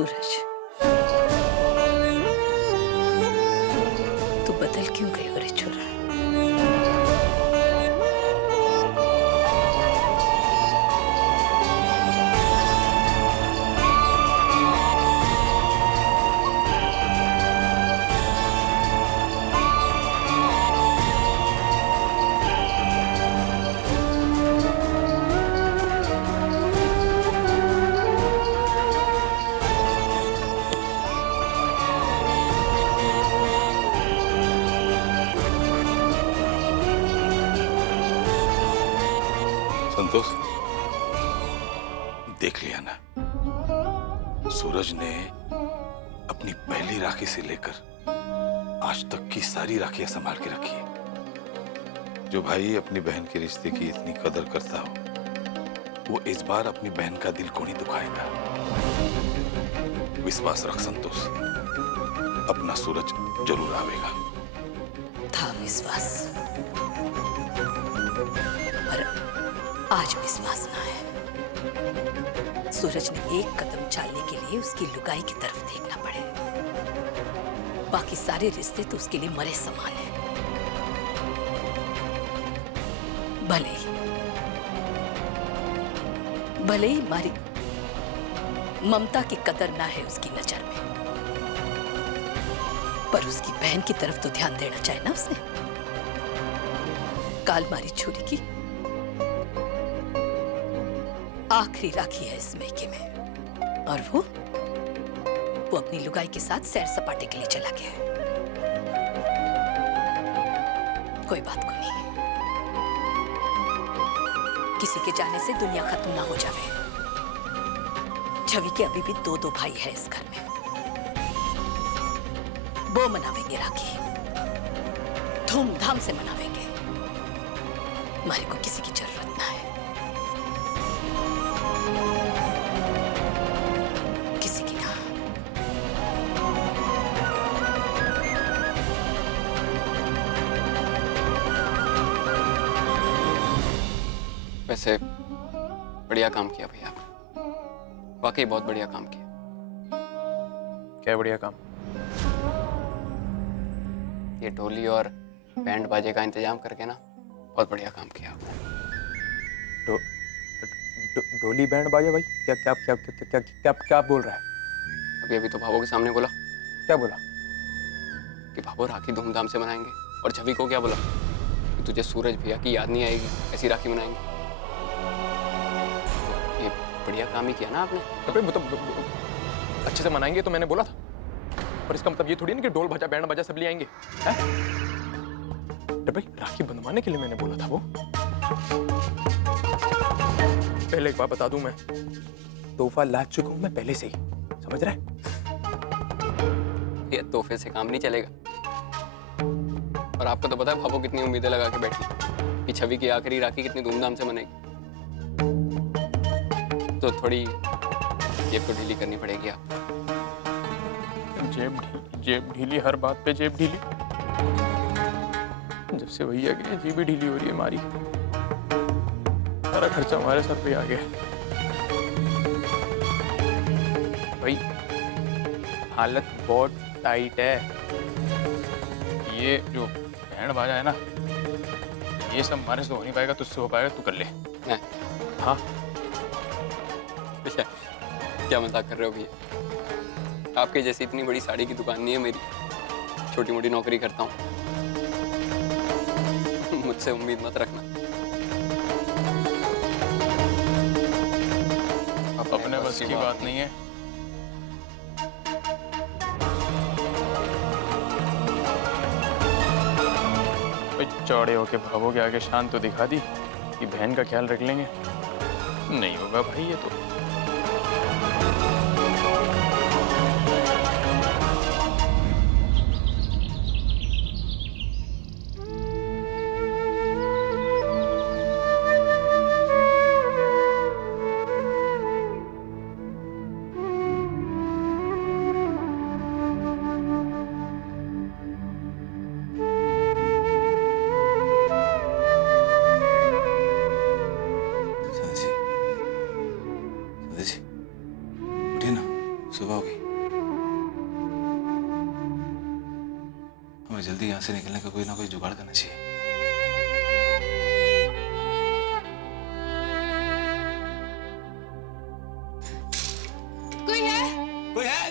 सूरज, तू बदल क्यों गई हो रे छोरा? संतोष, देख लिया ना, सूरज ने अपनी पहली राखी से लेकर आज तक की सारी राखियां संभाल के रखी है। जो भाई अपनी बहन के रिश्ते की इतनी कदर करता हो, वो इस बार अपनी बहन का दिल को नहीं दुखाएगा। विश्वास रख संतोष, अपना सूरज जरूर आवेगा। था विश्वास, पर आज विश्वास ना है। सूरज ने एक कदम चलने के लिए उसकी लुगाई की तरफ देखना पड़े, बाकी सारे रिश्ते तो उसके लिए मरे समान है। भले ही हमारी ममता की कदर ना है उसकी नजर में, पर उसकी बहन की तरफ तो ध्यान देना चाहिए ना उसने। काल मारी छुरी की आखिरी राखी है इस महीने में, और वो अपनी लुगाई के साथ सैर सपाटे के लिए चला गया है। कोई बात को नहीं, किसी के जाने से दुनिया खत्म ना हो जावे। छवि के अभी भी दो भाई है इस घर में, वो मनावेंगे राखी, धूमधाम से मनावेंगे। हमारे को किसी की जरूरत ना है, किसी की ना। वैसे बढ़िया काम किया भैया आपने, वाकई बहुत बढ़िया काम किया। क्या बढ़िया काम? ये ढोली और बैंड बाजे का इंतजाम करके ना बहुत बढ़िया काम किया आपने। ढोली बैंड बाजा भाई? क्या क्या क्या क्या क्या क्या क्या बोल रहा है? अभी अभी तो भावों के सामने बोला। क्या बोला? कि भावो राखी धूमधाम से मनाएंगे, और छवि को क्या बोला कि तुझे सूरज भैया की याद नहीं आएगी, ऐसी राखी मनाएंगे। ये बढ़िया काम ही किया ना आपने। तो भाई मतलब अच्छे से मनाएंगे तो मैंने बोला था, पर इसका मतलब ये थोड़ी ना कि ढोल बाजा बैंड बाजा सब ले आएंगे। तो भाई राखी बंधवाने के लिए मैंने बोला था वो। पहले एक बात बता दूं, मैं तोहफा ला चुका हूं मैं पहले से ही, समझ रहा है? ये तोहफे से काम नहीं चलेगा, और आपको तो पता है भावो कितनी उम्मीदें लगा के बैठी कि छवि की आखिरी राखी कितनी धूमधाम से मनेगी। तो थोड़ी जेब तो ढीली करनी पड़ेगी आपको। जेब ढीली, हर बात पे जेब ढीली। जब से भैया गए जेब भी ढीली हो रही है हमारी। सारा खर्चा हमारे सर पे आ गया भाई। हालत बहुत टाइट है। ये जो बैंड बाजा है ना, ये सब हमारे से हो नहीं पाएगा, तुझसे हो पाएगा, तू कर ले। हाँ क्या मजाक कर रहे हो भैया? आपके जैसी इतनी बड़ी साड़ी की दुकान नहीं है मेरी, छोटी मोटी नौकरी करता हूँ। मुझसे उम्मीद मत रखना। अपने बस की बात नहीं है। चौड़े होके भावों के आगे शान तो दिखा दी कि बहन का ख्याल रख लेंगे। नहीं होगा भाई ये तो। जल्दी यहाँ से निकलने का कोई ना कोई जुगाड़ करना चाहिए। कोई है? कोई है?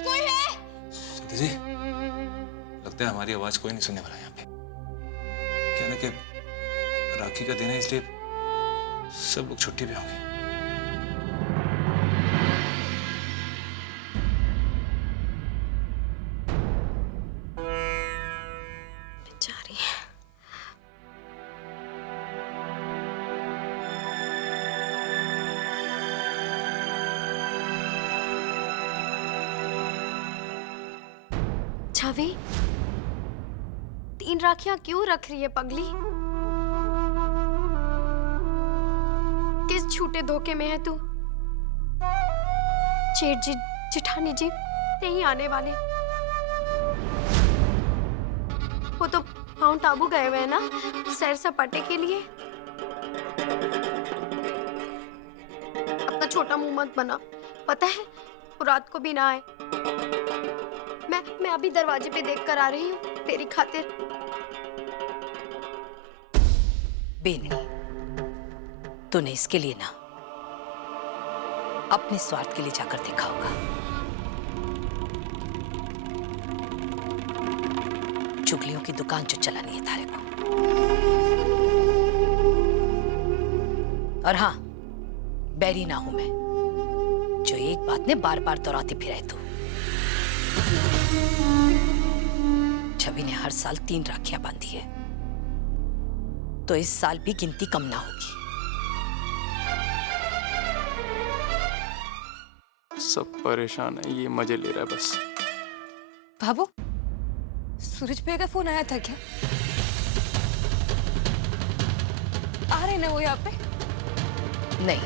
कोई है? सती जी, लगता है हमारी आवाज कोई नहीं सुनने वाला यहाँ पे। क्या ना कि राखी का दिन है, इसलिए सब लोग छुट्टी पे होंगे। बेचारी। छवि, 3 राखियां क्यों रख रही है पगली? किस झूठे धोखे में है तू? जेठ जी, जेठानी जी नहीं आने वाले। वो तो माउंट आबू गए हुए हैं ना, सैर सपाटे के लिए। अपना छोटा मुंह मत बना, पता है वो रात को भी ना आए। मैं अभी दरवाजे पे देख कर आ रही हूँ तेरी खातिर। बेनी, तूने इसके लिए ना अपने स्वार्थ के लिए जाकर देखा होगा। चुगलियों की दुकान जो चलानी है तारे को। और हाँ, बैरी ना हूं मैं जो एक बात ने बार बार दोहराती फिरे तू। छवि ने हर साल 3 राखियां बांधी है, तो इस साल भी गिनती कम ना होगी। सब परेशान है, ये मजे ले रहा है बस। भाभो, सूरज भैया का फोन आया था क्या? आ रहे ना वो यहाँ पे? नहीं,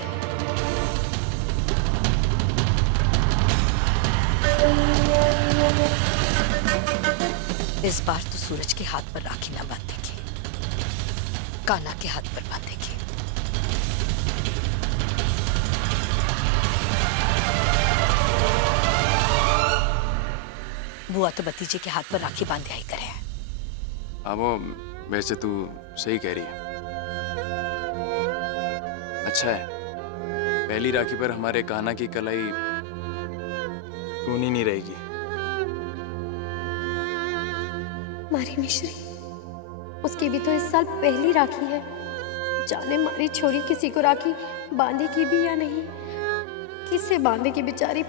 इस बार तो सूरज के हाथ पर राखी ना बांधेगी, कान्हा के हाथ पर बांधेगी। बुआ तो भतीजे के हाथ पर राखी बांधे आई करे। अब वो वैसे तू सही कह रही है। अच्छा है, पहली राखी पर हमारे कान्हा की कलाई टूनी नहीं रहेगी। मारी मिश्री, उसकी भी तो इस साल पहली राखी है। जाने मारी छोरी किसी को राखी बांधेगी भी या नहीं, किससे बांधेगी बेचारी।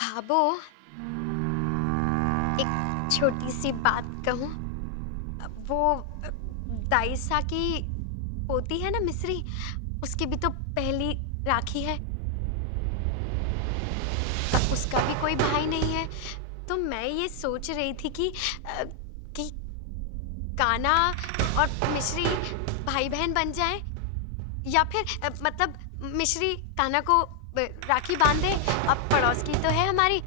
भाबो, एक छोटी सी बात कहूं? वो दाइसा की पोती है ना मिश्री, उसकी भी तो पहली राखी है। उसका भी कोई भाई नहीं है, तो मैं ये सोच रही थी कि कान्हा और मिश्री भाई बहन बन जाएं, या फिर मतलब मिश्री कान्हा को राखी बांधे। अब पड़ोस की तो है हमारी,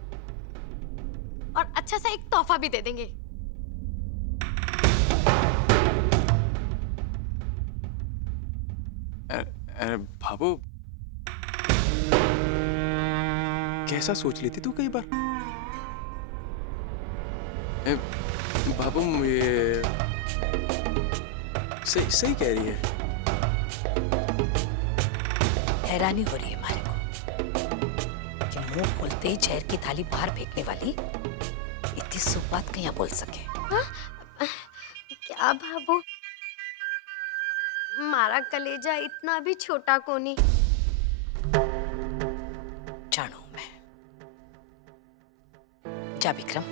और अच्छा सा एक तोहफा भी दे देंगे। अरे भाभो, कैसा सोच लेती तू कई बार? बाबू ये सही कह रही है। हैरानी हो रही है हमारे को कि मुंह खोलते ही जहर की थाली बाहर फेंकने वाली इतनी शुभ बात कहीं बोल सके। हाँ? क्या भाबो, मारा कलेजा इतना भी छोटा कोनी। जानू मैं। जा विक्रम,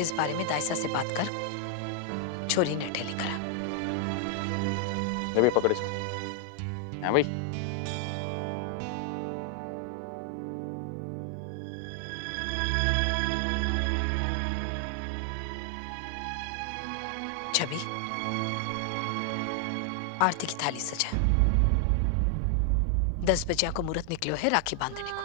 इस बारे में दाइसा से बात कर, छोरी ने ठेली करा। अभी पकड़े इसको। हाँ भाई, छवि, आरती की थाली सजा। 10 बजे को मुहूर्त निकलो है राखी बांधने को।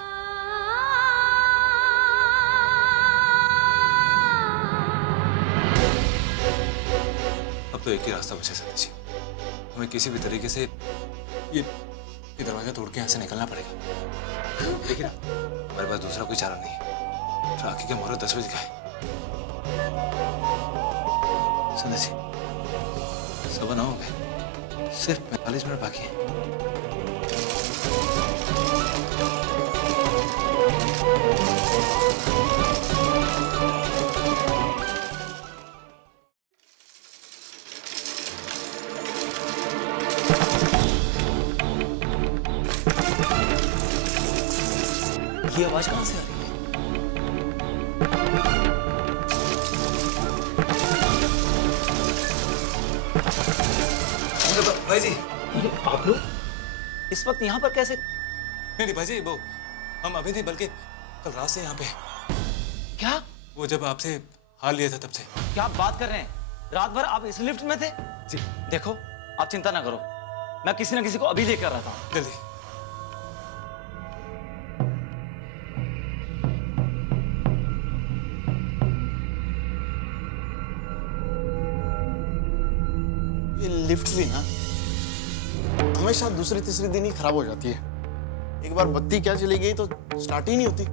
अब तो एक ही रास्ता बचा सती जी, हमें किसी भी तरीके से ये ये दरवाजा तोड़ के यहाँ से निकलना पड़ेगा। देखिए ना, हमारे पास दूसरा कोई चारा नहीं है। राखी का मुहूर्त 10 बजे का है। संध्या जी, 9:15 हो गए, सिर्फ 45 मिनट बाकी है। ये आवाज कहां से आ रही है? भाई जी, अरे आप लोग इस वक्त यहाँ पर कैसे? नहीं भाई जी, वो हम अभी नहीं बल्कि कल रात से यहाँ पे। क्या? वो जब आपसे हाल लिया था तब से। क्या आप बात कर रहे हैं? रात भर आप इस लिफ्ट में थे? जी। देखो, आप चिंता ना करो, मैं किसी ना किसी को अभी लेकर आता हूँ। जल्दी। ये लिफ्ट भी ना हमेशा दूसरे तीसरे दिन ही खराब हो जाती है। एक बार बत्ती क्या चली गई तो स्टार्ट ही नहीं होती।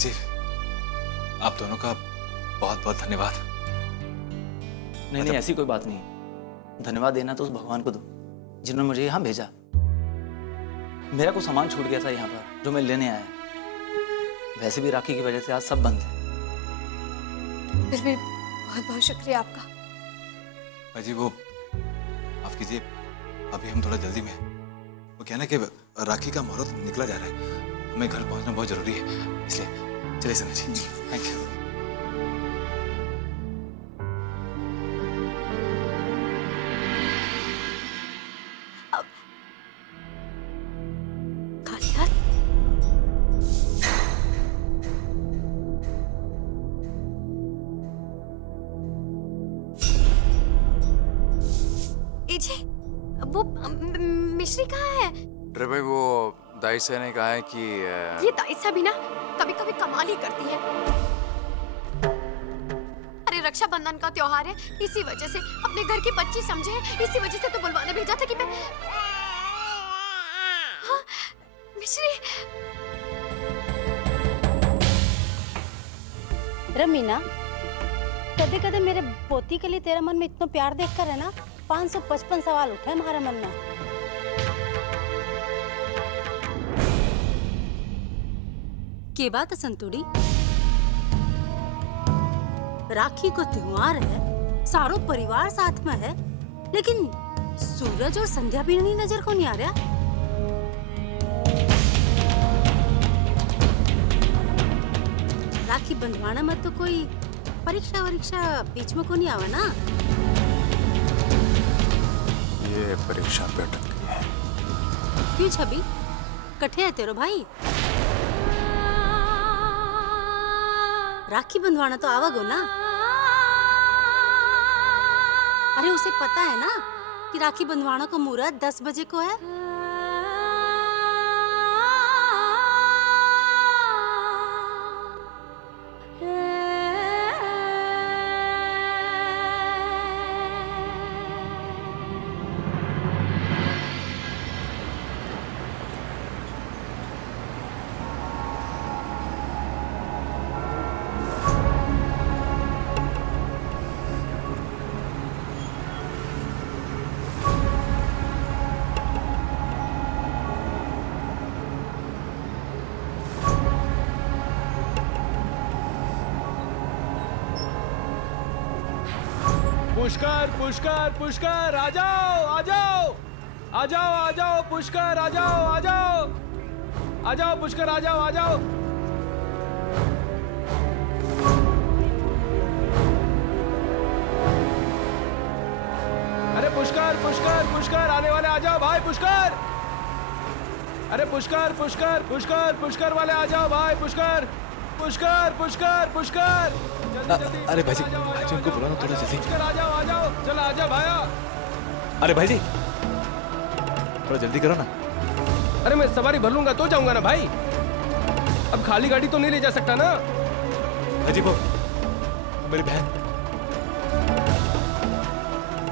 जी, आप दोनों का बहुत बहुत धन्यवाद। नहीं, ऐसी कोई बात नहीं। धन्यवाद देना तो उस भगवान को दो जिन्होंने मुझे यहाँ भेजा। मेरा कुछ सामान छूट गया था यहाँ पर जो मैं लेने आया। वैसे भी राखी की वजह से आज सब बंद है। फिर भी बहुत बहुत शुक्रिया आपका। भाई जी, वो माफ कीजिए, अभी हम थोड़ा जल्दी में हैं। वो कहना कि राखी का मुहूर्त निकला जा रहा है, हमें घर पहुंचना बहुत जरूरी है, इसलिए चलिए संध्या जी। Thank you. कालियार, जी, वो मिश्री कहाँ है? अरे भाई, वो दाई से ने कहा है कि ये दाइसा भी ना कभी कभी कमाल ही करती है। अरे रक्षाबंधन का त्योहार है, इसी वजह से अपने घर की बच्ची समझे, इसी वजह से तो बुलवाने भेजा था कि मैं। हाँ, मिश्री। रमीना, कदे कदे मेरे पोती के लिए तेरे मन में इतना प्यार देखकर है ना 555 सवाल उठे हमारे मन में। के बात है संतुड़ी? राखी को त्योहार है, सारो परिवार साथ में है, लेकिन सूरज और संध्या भी नहीं नजर को नहीं आ रहा। राखी बंधवाना में तो कोई परीक्षा बीच में को नहीं आवा ना? ये परीक्षा पे अटक गई है। क्यों छवि, कठे है तेरो भाई? राखी बंधवाना तो आवागो ना। अरे उसे पता है ना कि राखी बंधवाना को मुहूर्त 10 बजे को है। पुष्कर, पुष्कर, पुष्कर, आ जाओ, आ जाओ, आ जाओ, आ जाओ, पुष्कर, आ जाओ, आ जाओ, आ जाओ, पुष्कर, आ जाओ, आ जाओ। अरे पुष्कर, पुष्कर, पुष्कर, आने वाले, आ जाओ भाई, पुष्कर। अरे पुष्कर पुष्कर पुष्कर पुष्कर वाले आ जाओ भाई, पुष्कर पुष्कर पुष्कर पुष्कर जल्दी जल्दी। अरे भाई जी, आ जाओ, आ भाई जी, जाओ, उनको आ जाओ। बुलाओ थोड़ा जल्दी। पुष्कर आ जाओ, चलो आ जाओ भाया। अरे भाई जी, थोड़ा जल्दी करो ना। अरे मैं सवारी भर लूंगा तो जाऊंगा ना भाई, अब खाली गाड़ी तो नहीं ले जा सकता ना। भाई जी, वो मेरी बहन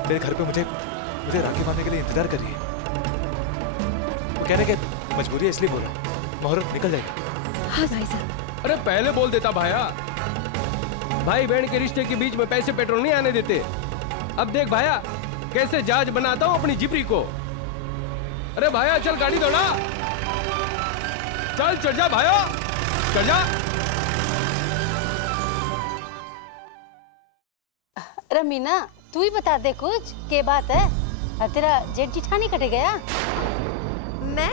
मेरे घर पे मुझे राखी बांधने के लिए इंतजार कर रही है। वो कह रहे कि मजबूरी है इसलिए बोला, मुहूर्त निकल जाएगा। हाँ भाई साहब। अरे पहले बोल देता भाया, भाई बहन के रिश्ते के बीच में पैसे पेट्रोल नहीं आने देते। अब देख भाया कैसे जहाज बनाता हूँ अपनी जिपरी को। अरे भाया चल गाड़ी दौड़ा, चल चढ़ जा भाया, चढ़ जा। रमीना तू ही बता दे कुछ, के बात है? तेरा जेठ जिठानी कटे गया? मैं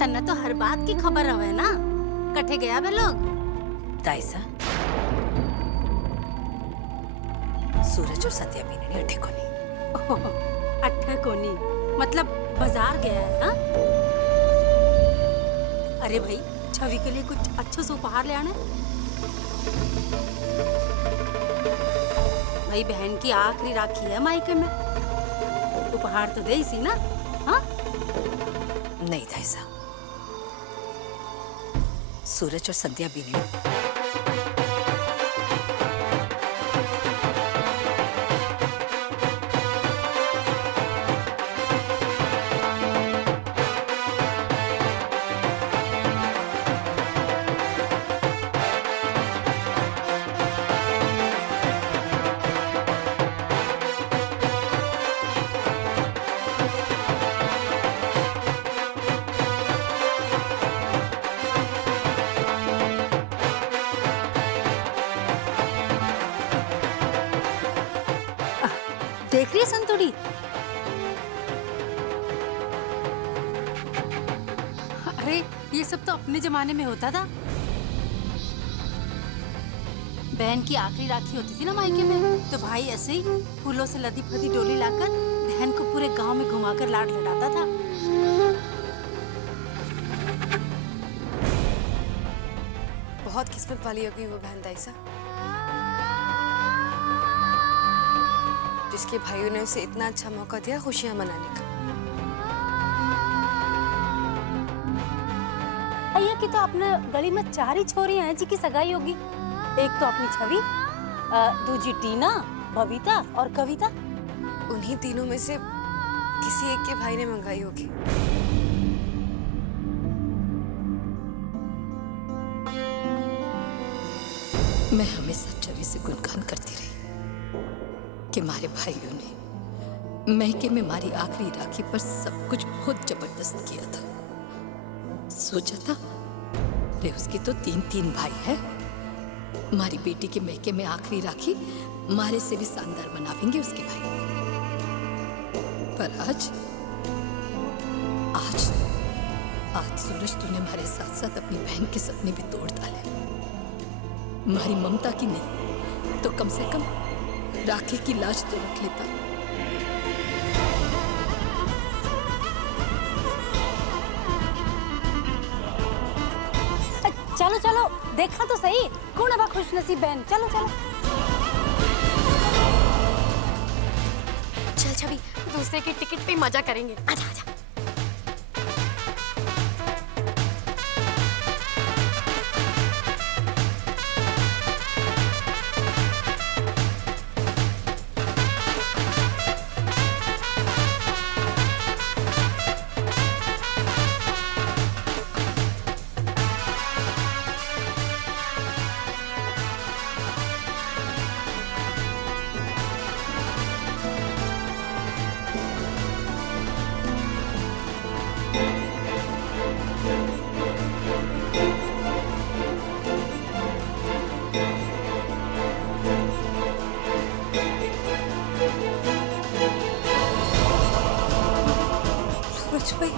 तन्ना तो हर बात की खबर रहे ना, कटे गया वे लोग। दाइसा, सूरज और संध्या बीनी अठे कोनी। अट्ठे कोनी मतलब बाजार गया है ना? अरे भाई छवि के लिए कुछ अच्छा सा उपहार ले आना। भाई बहन की आखिरी राखी है मायके में, उपहार तो दे सी ना? हाँ नहीं दाइसा, सूरज और संध्या बीनी देख रही है संतोड़ी? अरे ये सब तो अपने जमाने में होता था। बहन की आखिरी राखी होती थी ना मायके में, तो भाई ऐसे ही फूलों से लदी फदी डोली लाकर बहन को पूरे गांव में घुमाकर लाड लड़ाता था। बहुत किस्मत वाली होगी वो बहन दाइसा, जिसके भाइयों ने उसे इतना अच्छा मौका दिया खुशियां मनाने का। भैया की तो अपने गली में 4 ही छोरियां हैं जिनकी सगाई होगी। एक तो अपनी छवि, दूजी टीना, बबीता और कविता। उन्हीं तीनों में से किसी एक के भाई ने मंगाई होगी। मैं हमेशा छवि से गुणगान करती रही कि हमारे भाइयों ने मैके में हमारी आखिरी राखी पर सब कुछ बहुत जबरदस्त किया था। सोचा था रे उसके तो 3 भाई है, हमारी बेटी के मैके में आखिरी राखी हमारे से भी शानदार बनावेंगे उसके भाई। पर आज आज आज सूरज तूने हमारे साथ साथ अपनी बहन के सपने भी तोड़ डाले। हमारी ममता की नहीं तो कम से कम राखी की लाज तो रख लेता। चलो चलो देखा तो सही कौन अब खुश नसीब बहन। चलो चलो चल छवि, दूसरे की टिकट पे मजा करेंगे। आजा आजा। सूरज भाई